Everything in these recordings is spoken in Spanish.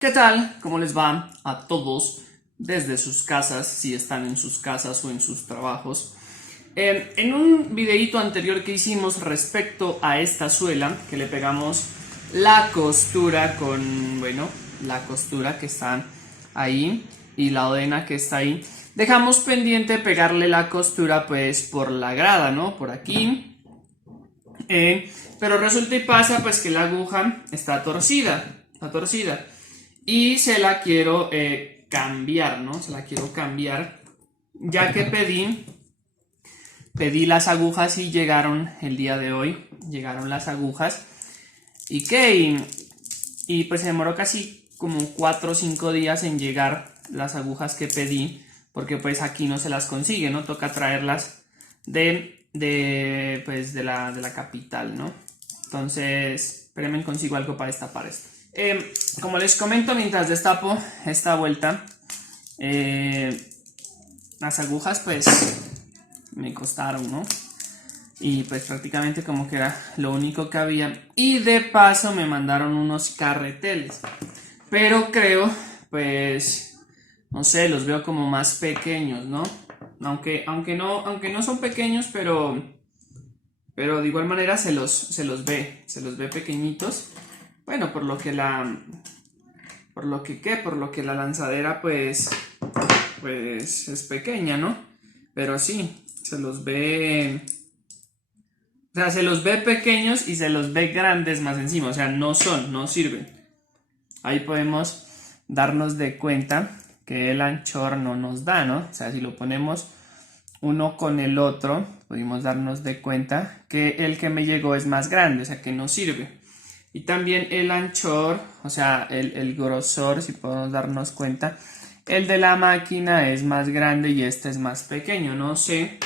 ¿Qué tal? ¿Cómo les va a todos desde sus casas, si están en sus casas o en sus trabajos? En un videíto anterior que hicimos respecto a esta suela, que le pegamos la costura con, bueno, la costura que está ahí y la odena que está ahí, dejamos pendiente pegarle la costura pues por la grada, ¿no? Por aquí. Pero resulta y pasa pues que la aguja está torcida y se la quiero cambiar, ¿no? Se la quiero cambiar, ya que pedí las agujas y llegaron el día de hoy, llegaron las agujas. ¿Y qué? Y pues se demoró casi como 4 o 5 días en llegar las agujas que pedí, porque pues aquí no se las consigue, ¿no? Toca traerlas pues de la capital, ¿no? Entonces, espérenme, consigo algo para destapar esto. Como les comento mientras destapo esta vuelta, las agujas pues me costaron, ¿no? Y pues prácticamente como que era lo único que había. Y de paso me mandaron unos carreteles. Pero creo, pues, no sé, los veo como más pequeños, ¿no? Aunque no son pequeños, pero de igual manera se los ve pequeñitos. Bueno, por lo que la lanzadera pues es pequeña, ¿no? Pero sí, se los ve, o sea, se los ve pequeños y se los ve grandes más encima, o sea, no sirven. Ahí podemos darnos de cuenta que el anchor no nos da, ¿no? O sea, si lo ponemos uno con el otro, pudimos darnos de cuenta que el que me llegó es más grande, o sea, que no sirve. Y también el anchor, o sea, el grosor, si podemos darnos cuenta, el de la máquina es más grande y este es más pequeño. No sé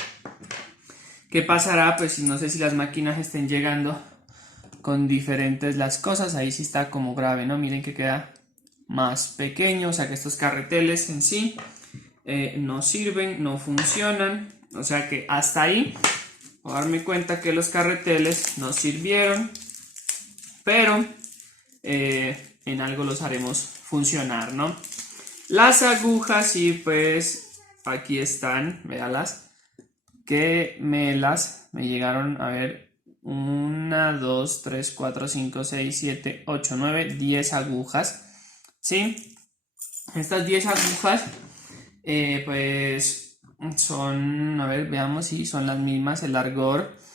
qué pasará, pues no sé si las máquinas estén llegando con diferentes las cosas. Ahí sí está como grave, ¿no? Miren que queda más pequeño, o sea que estos carreteles en sí no sirven, no funcionan. O sea que hasta ahí puedo darme cuenta que los carreteles no sirvieron, pero en algo los haremos funcionar, ¿no? Las agujas, sí, pues aquí están, véalas, que me llegaron, a ver, 1, 2, 3, 4, 5, 6, 7, 8, 9, 10 agujas, ¿sí? Estas 10 agujas, pues son, a ver, veamos si son las mismas, el largor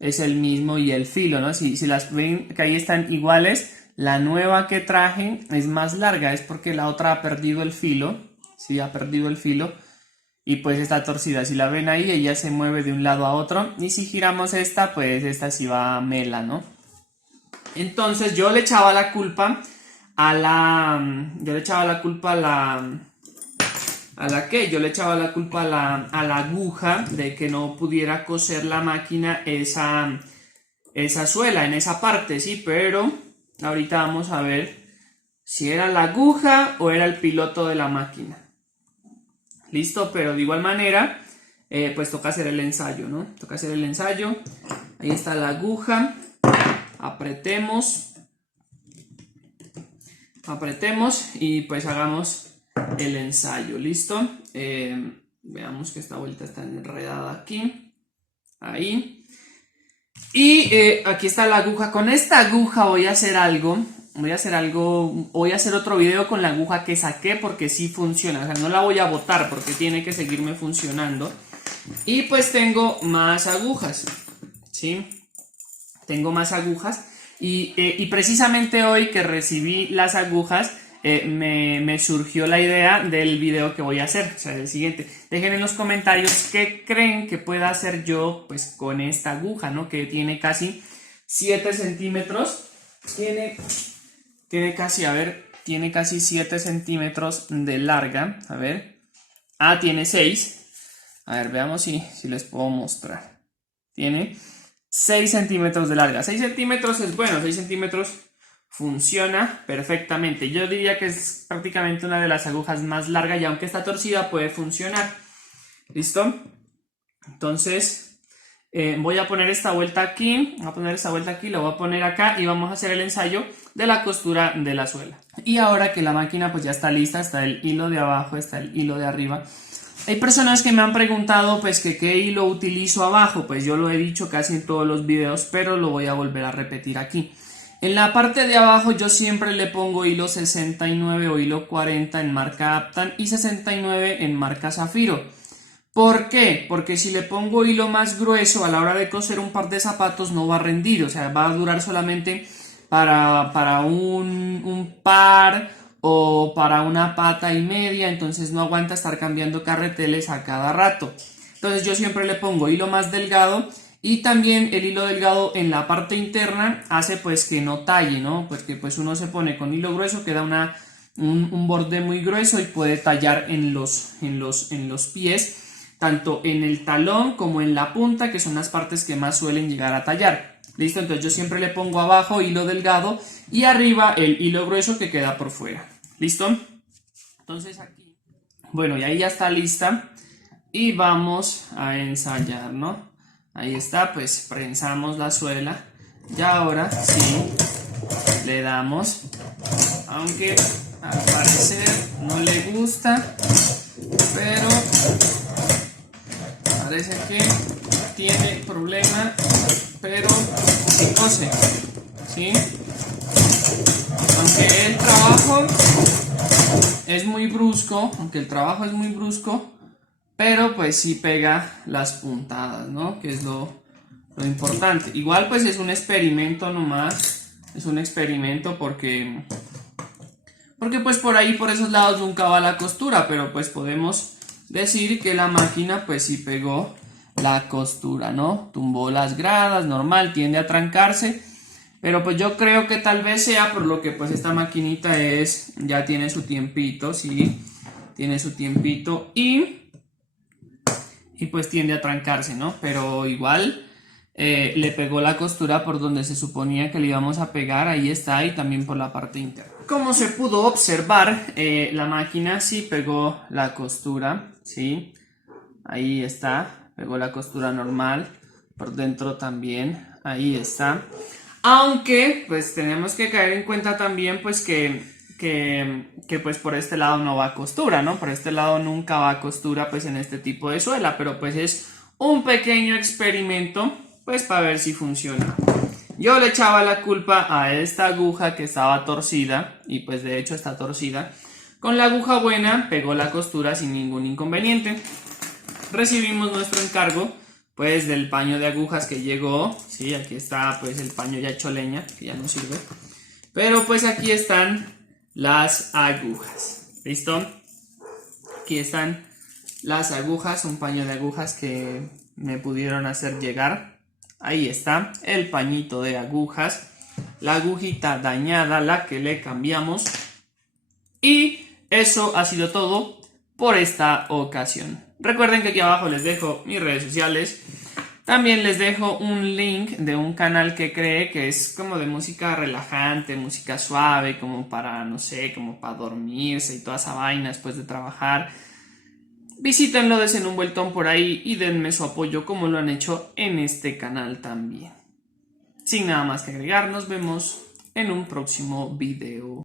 es el mismo y el filo, ¿no? Si las ven que ahí están iguales, la nueva que traje es más larga, es porque la otra ha perdido el filo, sí, ha perdido el filo y pues está torcida. Si la ven ahí, ella se mueve de un lado a otro y si giramos esta, pues esta sí va a mela, ¿no? Entonces yo le echaba la culpa yo le echaba la culpa yo le echaba la culpa a la aguja de que no pudiera coser la máquina esa suela en esa parte, sí, pero ahorita vamos a ver si era la aguja o era el piloto de la máquina. Listo, pero de igual manera, pues toca hacer el ensayo, ¿no? Toca hacer el ensayo. Ahí está la aguja. Apretemos. Apretemos y pues hagamos el ensayo. ¿Listo? Veamos que esta vuelta está enredada aquí. Ahí. Y aquí está la aguja. Con esta aguja voy a hacer algo. Voy a hacer otro video con la aguja que saqué porque sí funciona. O sea, no la voy a botar porque tiene que seguirme funcionando. Y pues tengo más agujas. ¿Sí? Tengo más agujas. Y precisamente hoy que recibí las agujas, me surgió la idea del video que voy a hacer, o sea, el siguiente. Dejen en los comentarios qué creen que pueda hacer yo pues con esta aguja, ¿no? Que tiene casi 7 centímetros. Tiene casi, a ver, tiene casi 7 centímetros de larga. A ver. Ah, tiene 6. A ver, veamos si les puedo mostrar. Tiene 6 centímetros de larga. 6 centímetros es bueno, 6 centímetros funciona perfectamente. Yo diría que es prácticamente una de las agujas más largas y aunque está torcida puede funcionar. ¿Listo? Entonces, voy a poner esta vuelta aquí, la voy a poner acá y vamos a hacer el ensayo de la costura de la suela. Y ahora que la máquina pues ya está lista, está el hilo de abajo, está el hilo de arriba. Hay personas que me han preguntado pues que qué hilo utilizo abajo, pues yo lo he dicho casi en todos los videos, pero lo voy a volver a repetir aquí. En la parte de abajo yo siempre le pongo hilo 69 o hilo 40 en marca Aptan y 69 en marca Zafiro. ¿Por qué? Porque si le pongo hilo más grueso a la hora de coser un par de zapatos no va a rendir, o sea, va a durar solamente para un par o para una pata y media, entonces no aguanta estar cambiando carreteles a cada rato. Entonces yo siempre le pongo hilo más delgado y también el hilo delgado en la parte interna hace pues que no talle, ¿no? Porque pues uno se pone con hilo grueso, queda un borde muy grueso y puede tallar en los pies, tanto en el talón como en la punta, que son las partes que más suelen llegar a tallar. ¿Listo? Entonces yo siempre le pongo abajo hilo delgado y arriba el hilo grueso que queda por fuera. ¿Listo? Entonces aquí, bueno, y ahí ya está lista y vamos a ensayar, ¿no? Ahí está, pues prensamos la suela y ahora sí le damos, aunque al parecer no le gusta, pero parece que tiene problema, pero sí cose, ¿sí? Aunque el trabajo es muy brusco, pero pues sí pega las puntadas, ¿no? Que es lo importante. Igual pues es un experimento nomás, es un experimento porque pues por ahí, por esos lados nunca va la costura, pero pues podemos decir que la máquina pues sí pegó la costura, ¿no? Tumbó las gradas, normal, tiende a trancarse, pero pues yo creo que tal vez sea por lo que pues esta maquinita ya tiene su tiempito, ¿sí? Tiene su tiempito y pues tiende a trancarse, ¿no? Pero igual le pegó la costura por donde se suponía que le íbamos a pegar, ahí está, y también por la parte interna. Como se pudo observar, la máquina sí pegó la costura, ¿sí? Ahí está, pegó la costura normal, por dentro también, ahí está. Aunque, pues tenemos que caer en cuenta también, pues que pues por este lado no va costura, ¿no? Por este lado nunca va costura, pues en este tipo de suela, pero pues es un pequeño experimento, pues para ver si funciona. Yo le echaba la culpa a esta aguja que estaba torcida, y pues de hecho está torcida. Con la aguja buena pegó la costura sin ningún inconveniente. Recibimos nuestro encargo pues del paño de agujas que llegó, sí, aquí está pues el paño ya hecho leña, que ya no sirve, pero pues aquí están las agujas, ¿listo? Aquí están las agujas, un paño de agujas que me pudieron hacer llegar. Ahí está el pañito de agujas, la agujita dañada, la que le cambiamos, y eso ha sido todo por esta ocasión. Recuerden que aquí abajo les dejo mis redes sociales. También les dejo un link de un canal que creé que es como de música relajante, música suave, como para, no sé, como para dormirse y toda esa vaina después de trabajar. Visítenlo, desen un vueltón por ahí y denme su apoyo como lo han hecho en este canal también. Sin nada más que agregar, nos vemos en un próximo video.